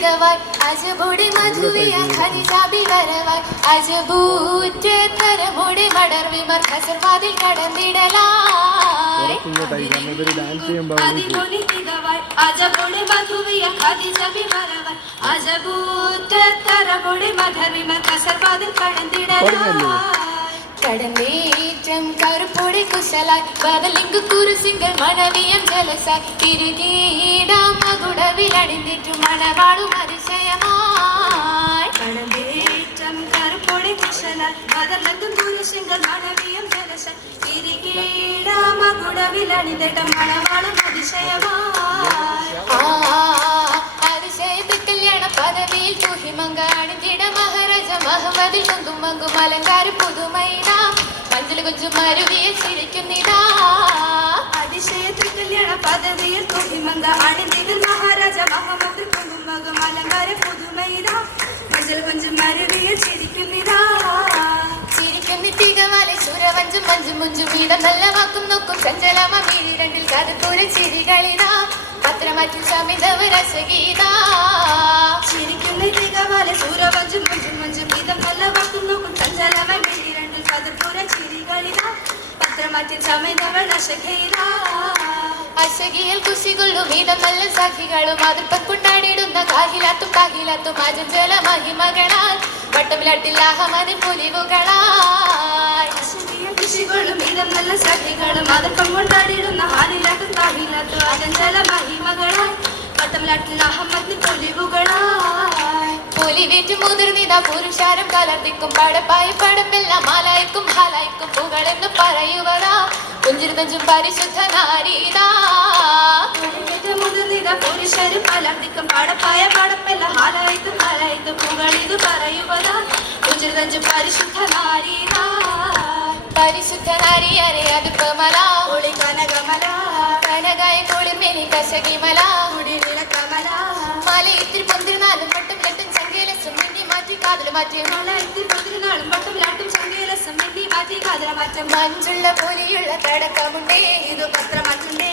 തികവായി അജബോടെ മധുവിയ ഖദീജാബി വരവായി അജബൂറ്റ തരമോടെ മടർ വിമർ ഖസർവാതിൽ കടന്നിടലായി അതിമോനി തികവായി അജബോടെ മധുവിയ ഖദീജാബി വരവായി അജബൂറ്റ തരമോടെ മടർ വിമർ ഖസർവാതിൽ കടന്നിടലായി കടന്നേറ്റം കറുപ്പോടെ കുശലായി ബദലിങ്കു കുരുസിംഗൾ മണവിയം ജലസായി തിരുകീടാം മകുടവിലണിന്നിട്ടു മണവാളും അതിശയമായി കടന്നേറ്റം കറുപ്പോടെ കുശലായി ബദലിങ്കു കുരുസിംഗൾ മണവിയം ജലസായി തിരുകീടാം മകുടവിലണിന്നിട്ടു മണവാളും അതിശയമായി അതിശയത്തിൽ കല്യാണ പദവിയിൽ തൂഹിമങ്ക അണിഞ്ഞിട മഹാരാജ മഹമ്മദിൽ മങ്കും മങ്കും അലങ്കാര പുതുമൈന മഞ്ചൽ കൊഞ്ചും മരുവിയെ ചിരിക്കുന്നിതാ അതിശയത്തിൽ കല്യാണ പദവിയിൽ തൂഹിമങ്ക അണിഞ്ഞിട മഹാരാജ മഹമ്മദിൽ മങ്കും മങ്കും അലങ്കാര പുതുമൈന മഞ്ചൽ കൊഞ്ചും മരുവിയെ ചിരിക്കുന്നിതാ ചിരിക്കുന്നിട്ടികമാലെ സുരവഞ്ചും മഞ്ചും മുഞ്ചും വീടം നല്ല വാക്കും നോക്കും ചഞ്ചലമ മീരി രണ്ടിൽ കഥക്കൂര ചിരികളിതാ പത്രമാറ്റും ശമിതവരസഗീത ചിരിക്കുന്നിട്ടികമാലെ സുരവഞ്ചും മഞ്ചും മഞ്ചും വീടം നല്ല വാക്കും നോക്കും ചഞ്ചലമ മീരി രണ്ടിൽ കഥക്കൂര ചിരികളിതാ പത്രമാറ്റും ശമിതവരസഗീത അശകിയൽ കുശികൊള്ളും വീടം നല്ല സാഖികളും അതിർപ്പം കൊണ്ടാടിയിടുന്ന കാഹിലാത്തും കാഹിലാത്തും അജഞ്ചല മഹിമകളാൽ വട്ടമിലാട്ടിൽ അഹമതി പൊലിവുകളായി കൃഷികളും വീടം നല്ല സാഖികളും അതിർപ്പം കൊണ്ടാടിയിടുന്ന ഹാലിലാത്തും കാഹിലാത്തും അജഞ്ചല മഹിമകളാൽ വട്ടമിലാട്ടിൽ അഹമതി പൊലിവുകളായി പൊലിവേറ്റു മുതിർന്നിതാ പുരുഷാരം കലർത്തിക്കും പടപ്പായ പടപ്പെല്ലാം മാലായിക്കും ഹാലായിക്കും പുകളെന്ന് പറയുവതാ കുഞ്ചിരുതഞ്ചും പരിശുദ്ധ നാരീതാ മുതിർന്നിതാ പുരുഷരും കലർത്തിക്കും പടപ്പായ പടപ്പെല്ലാം ഹാലായിക്കും ഹാലായിക്കും പുകളിത് പറയുവതാ കുഞ്ചിരുതഞ്ചും പരിശുദ്ധ നാരീതാ പരിശുദ്ധ നാരിയരെ അത് കമല ഒളി കനകമല കനകായ കുളിർമേനി കശകിമല മുടി നിലക്കമല മലയിത്തിൽ പൊന്തിരുന്നാലും പട്ടും കെട്ടും ചങ്കേലസും മിന്നി മാറ്റി കാതൽ മാറ്റി മലയിത്തിൽ പൊന്തിരുന്നാളും പട്ടും ലാട്ടും ചങ്കേലസും മിന്നി മാറ്റി കാതൽ മാറ്റം മഞ്ചുള്ള പൊലിയുള്ള കടക്കമുണ്ടേ ഇത് പത്രമാറ്റുണ്ടേ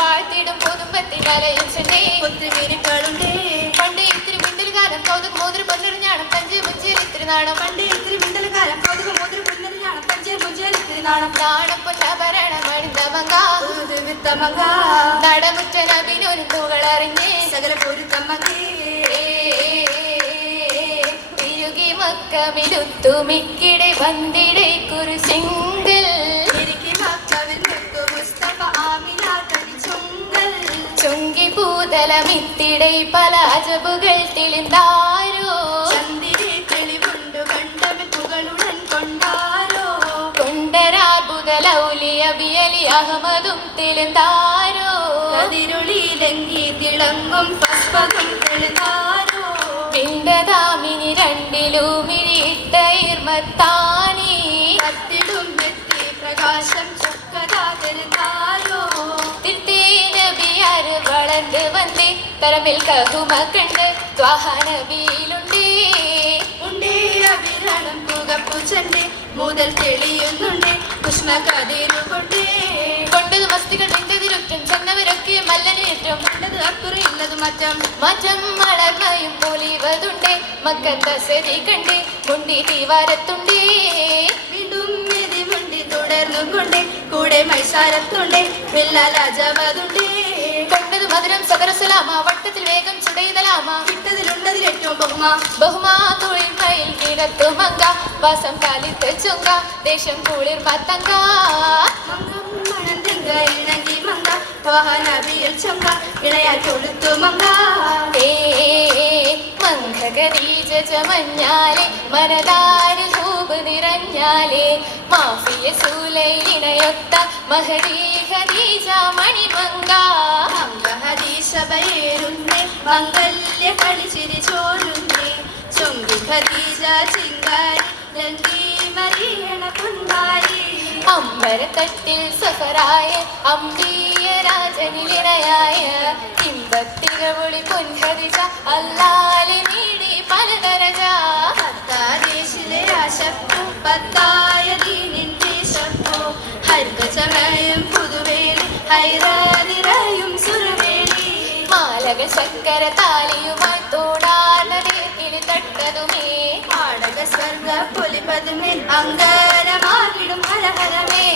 വാഴ്ത്തിടും കുടുംബത്തിൽ അലയും ചെന്നേ ഒത്തിരി വീരുക്കളുണ്ടേ പണ്ടേ ഇത്തിരി മിണ്ടൽ കാലം കൗതുക മോതിര പൊന്നറിഞ്ഞാണം പഞ്ച് മുഞ്ചിൽ ഇത്തിരി നാണം പണ്ടേ ഇത്തിരി മിണ്ടൽ കാലം കൗതുക മോതിര പൊന്നറിഞ്ഞാണം പഞ്ച് മുഞ്ചിൽ ഇത്തിരി നാണം നാണപ്പൊന്നഭരണമണിന്തമങ്ക വിത്തമങ്ക നടമുറ്റനഭിനൊരു തുകളറിഞ്ഞേ സകല പൊരുത്തമങ്ങേ തിരുകി മക്കമിരുത്തുമിക്കിടെ വന്തിടെ കുരുസിങ്കൽ ചുങ്കി പൂതലമിത്തിടെ പല അജബുകൾ തെളിന്താരോ ചന്ദിരെ തെളിവുണ്ടു കണ്ടമി പുകളുടൻ കൊണ്ടാരോ കൊണ്ടരാർബുദലൗലിയ ബിയലി അഹമ്മദും തെളിന്താരോ കതിരുളി ലങ്കി തിളങ്ങും പസ്പകം തെളിന്താരോ പിണ്ടതാമിനി രണ്ടിലുമിഴിയിട്ട ഇർമത്താനി കത്തിടും വെത്തി പ്രകാശം ചുക്കതാ തെളിന്താരോ നബിയാര് വളർന്ന് വന്നേ തരമിൽ കഹുമ കണ്ട് ത്വാഹാനബിയിലുണ്ടേ ഉണ്ടേ അവിരണം പുകപ്പുചണ്ടേ മുതൽ തെളിയുന്നുണ്ടേ കുഷ്മ കതിരുകൊണ്ടേ കൊണ്ടത് മസ്തികൾ വെന്തതിരുറ്റും ചെന്നവരൊക്കെ മല്ലനേറ്റം കണ്ടത് അക്കുറയില്ലത് മാറ്റം മാറ്റം വളർമയും പൊലിവതുണ്ടേ മക്കത്തസരി കണ്ടേ മുണ്ടി തീവാരത്തുണ്ടേ വീണ്ടും മെതിമുണ്ടി തുടർന്നുകൊണ്ടേ കൂടെ മൈസാരത്തുണ്ടേ വെല്ലാലാജാവതുണ്ടേ കണ്ടത് മധുരം സകരസലാമ വട്ടത്തിൽ വേഗം ചുടയുതലാമ കിട്ടതിലുണ്ടതിൽ ഏറ്റവും ബഹുമാ തുളിമയിൽ കിടത്തുമങ്ക വാസം കാലിത്ത് ചുങ്ക ദേശം കുളിർ മത്തങ്ക ഇണങ്ങി മങ്ക വാഹനവിയൽ ചുങ്ക ഇളയാൽ കൊളുത്തുമങ്ക മങ്കരീജ ചമഞ്ഞാലേ മനതാരിൽ ഹൂബ് നിറഞ്ഞാലേ മാഫിയ സൂലയിണയൊത്ത മഹദീ ഖദീജ മണിമങ്ക ഹദീശബയേറുന്നേ മംഗല്യ കളിച്ചിരി ചോരുന്നേ ചൊങ്കി ഖദീജ ചിങ്കാരി ലങ്കി മറിയണ കൊണ്ടാരി അമ്പരത്തട്ടിൽ സഫറായ അമ്പിയ രാജനിലിണയായ ഇമ്പത്തികവൊളി പൊൻഖദീജ അല്ലാലെ നീടി പലതരജ പത്താദേശിലെ ആശപ്പു പത്തായ ദീനിന്റെ ശപ്പു ഹരിതചമയം പുതുവേലി ഹൈറാതിരയും സുരവേലി മാലകൾ ചക്കര താലിയുമായി തോടാ പതുമേൽ അങ്കരമാകിടും ഹരഹരമേ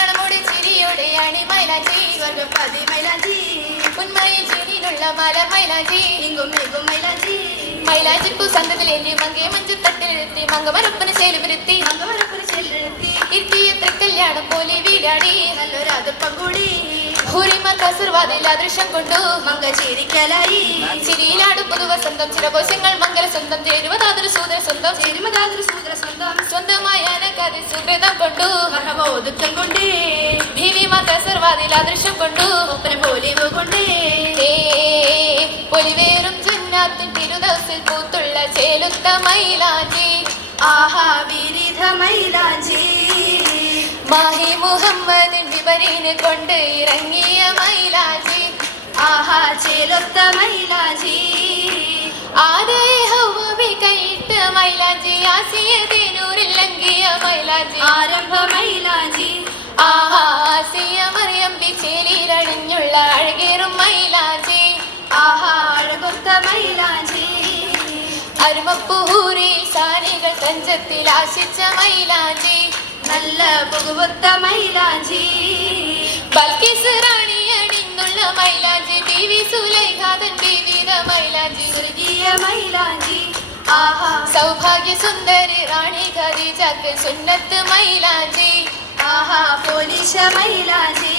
നമ്മുടെ ചിരിയുടെ അണി മൈലാഞ്ചി സ്വർഗപതി മൈലാഞ്ചി ഉന്മയിൽ ചിരിയിലുള്ള മല മൈലാഞ്ചി ഇങ്ങും ഇങ്ങും മൈലാഞ്ചി മൈലാഞ്ചിപ്പൂ സന്തതിലേന്തി മങ്കെ മഞ്ചു തട്ടിലെത്തി മങ്കമരപ്പന് ചേലുവരുത്തി മംഗമരപ്പുര ചെല്ലെടുത്തി ഇരുത്തിയത്ര കല്യാണം പോലെ വീടാടി നല്ലൊരതുപ്പം കൂടി ഹൂരിമാർ കസർവാതിൽ അദൃശ്യം കൊണ്ടു മങ്ക ചിരിക്കലായി ചിരിയിലാടും പുതുവസന്തം ചിരകോശങ്ങൾ മംഗല സ്വന്തം ചേരുവതാതൊരു സൂദര സ്വന്തം ചേരുമതാതൊരു സൂത്ര സ്വന്തം സ്വന്തമായ അനക്കതി സുഹൃതം കൊണ്ടു മഹമോ ദുഃഖം കൊണ്ടേ ഭീവിമാർ കസർവാതിൽ അദൃശ്യം കൊണ്ടു ഒപ്പന പോലിവ് കൊണ്ടേ പൊലിവേറും ജന്നാത്തിൻ തിരുദൗസിൽ പൂത്തുള്ള ചേലുത്ത മൈലാഞ്ചി ആഹാ വിരിധ മൈലാഞ്ചി മാഹി മുഹമ്മദിൻ ജിബരീനെ കൊണ്ട് ഇറങ്ങിയ മൈലാഞ്ചി ആഹാ ചേലൊത്ത മൈലാഞ്ചി ആദയ ഹൗവ കൈയിട്ട മൈലാഞ്ചി ആസിയ തേനൂരിൽ ലംഘിയ മൈലാഞ്ചി ആരംഭ മൈലാഞ്ചി ആഹാ ആസിയ മറിയം ചേലിയിലണിഞ്ഞുള്ള അഴകേറും മൈലാഞ്ചി ആഹാ അഴകൊത്ത മൈലാഞ്ചി അരുമപ്പൂരിൽ സാനികൾ തഞ്ചത്തിൽ ആശിച്ച മൈലാഞ്ചി നല്ല പുകുവത്ത മൈലാഞ്ചി ബൽക്കിസ് റാണി അണിന്നുള്ള മൈലാഞ്ചി ബീവി സുലൈഖാതൻ ബീവിത മൈലാഞ്ചി സ്വർഗീയ മൈലാഞ്ചി ആഹാ സൗഭാഗ്യ സുന്ദരി റാണി ഖദീജക്ക് സുന്നത്ത് മൈലാഞ്ചി ആഹാ പോലീശ മൈലാഞ്ചി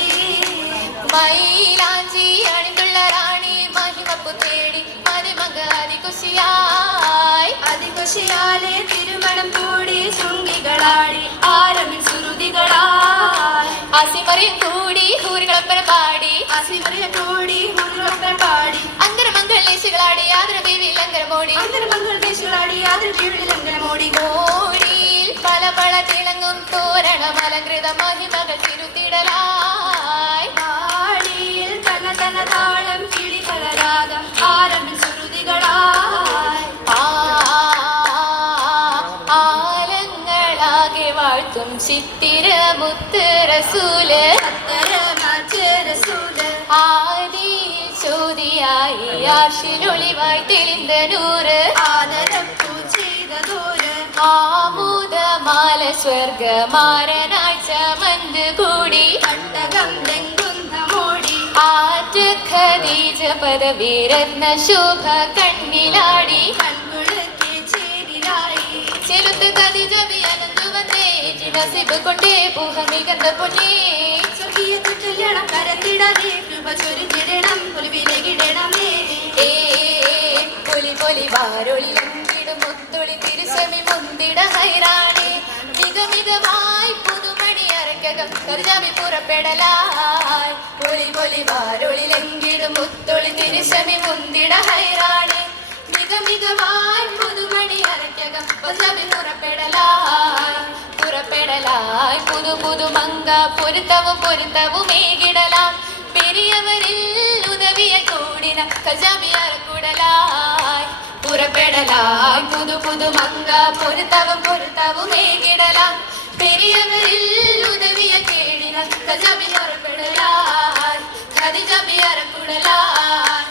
മൈലാഞ്ചി അണിന്നുള്ള റാണി മഹിമപ്പു തേടി മരുമക അതികുശിയായി അതികുശിയാലെ തിരുമണം കൂടി ശൃംഗികളാടി ആരമിൽ സുരുതികളായി ആസിമറിയം കൂടി ഹൂരികളപ്പന പാടി അസിമറിയ കൂടി മുഴുവൻ പാടി അന്തരമംഗളേശികളാടി ആദര ബീവി ലങ്കരമോടി അന്തർമംഗൾ ദേശികളാടി യാതൊരു വീടിലങ്കനമോടി മോടിയിൽ പല പല തിളങ്ങും തോരണം അലങ്കൃത മഹിമകൾ തിരുത്തിടലായി പാടിയിൽ തന തന താളം കിളി കലരാഗം ആരമിൽ സുരുതികളായി ആലങ്ങളാകെ വാഴ്ത്തും ചിത്തിര മുത്ത് റസൂല് അത്തരമാച്ചരസൂല് ആദിയിൽ ചോദിയായി ആശിലൊളിവായി തെളിந்த നൂറ് ആദരപ്പൂ ചെയ്തതോര് ആമോദമാല സ്വർഗമാരനായി ചമന്ത് കൂടി കണ്ടകം ലംഘുന്ന മോടി ആറ്റ ഖദീജ പദവീരത്ന ശോഭ കണ്ണിലാടി കൺകുളുക്കി ചേരിലായി ചെലുത്ത് ഖദീജ അനന്തു വന്നേ നസിബ് കൊണ്ടേ പൂഹ മികந்த പൊന്നേ സ്വർഗീയ കല്യാണം കരത്തിടാതെ കൃപ ചൊരിഞ്ഞിടണം പുലിവിലകിടണമേ പൊലി പൊലി വാരൊളി ലംഘിടും മുത്തൊളി തിരുസമി മുന്തിട ഹൈറാണി മികമികമായി പുതുമണി അരക്കകം കർജാബി പുറപ്പെടലായി പൊലി പൊലി വാരൊളി ലംഘിടും മുത്തൊളി തിരുസമി മുന്തിട ഹൈറാണി മികമികമായി പുതുമണി അരക്കകം കർജാബി പുറപ്പെടലായി പുതു പുതു മങ്ക പൊരുത്തവും മേകിടലാം പെരിയവരിൽ ഉദവിയ കൂടിന കജാബി അറക്കുടലായി പുറപ്പെടലായി പുതു പുതു മങ്ക പൊരുത്തവും മേകിടലാം പെരിയവരിൽ ഉദവിയ കേടിന കജാബി അറപ്പെടലായി ഖദീജ ബി അറക്കുടലായി